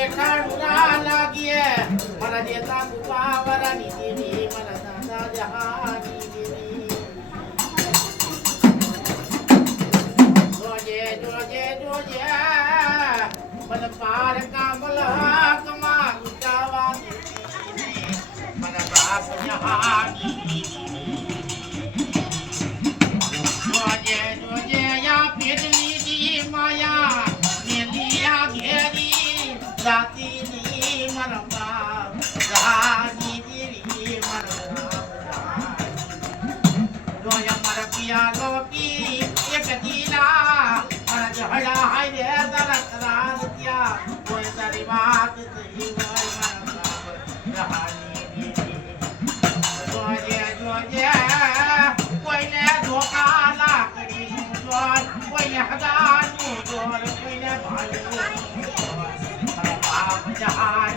જેઠાડુરા લાગીએ મારા જેતા કુપાવરની દેવી મારા દાદા જહાની દેવી જોજે જોજે જોજે મને પાર કામલ કમા ઉચાવા મારા બાપ જહાની જોજે જોજે યા પેટની દી માયા મેલિયા ઘેરી જાતિની મારા બાપ જહાની દેવી મારા જોયા મારા પિયા લોપી એક દીના મારા જહડા હાય રે તારા કરાર ત્યાં કોઈ તારી વાત થઈ હોય મારા બાપ જહાની દેવી જોજે જોજે કોઈને ધોકા ના કરી જોર કોઈને હગાનું જોર કોઈને ભાડું મારા બાપ જહાની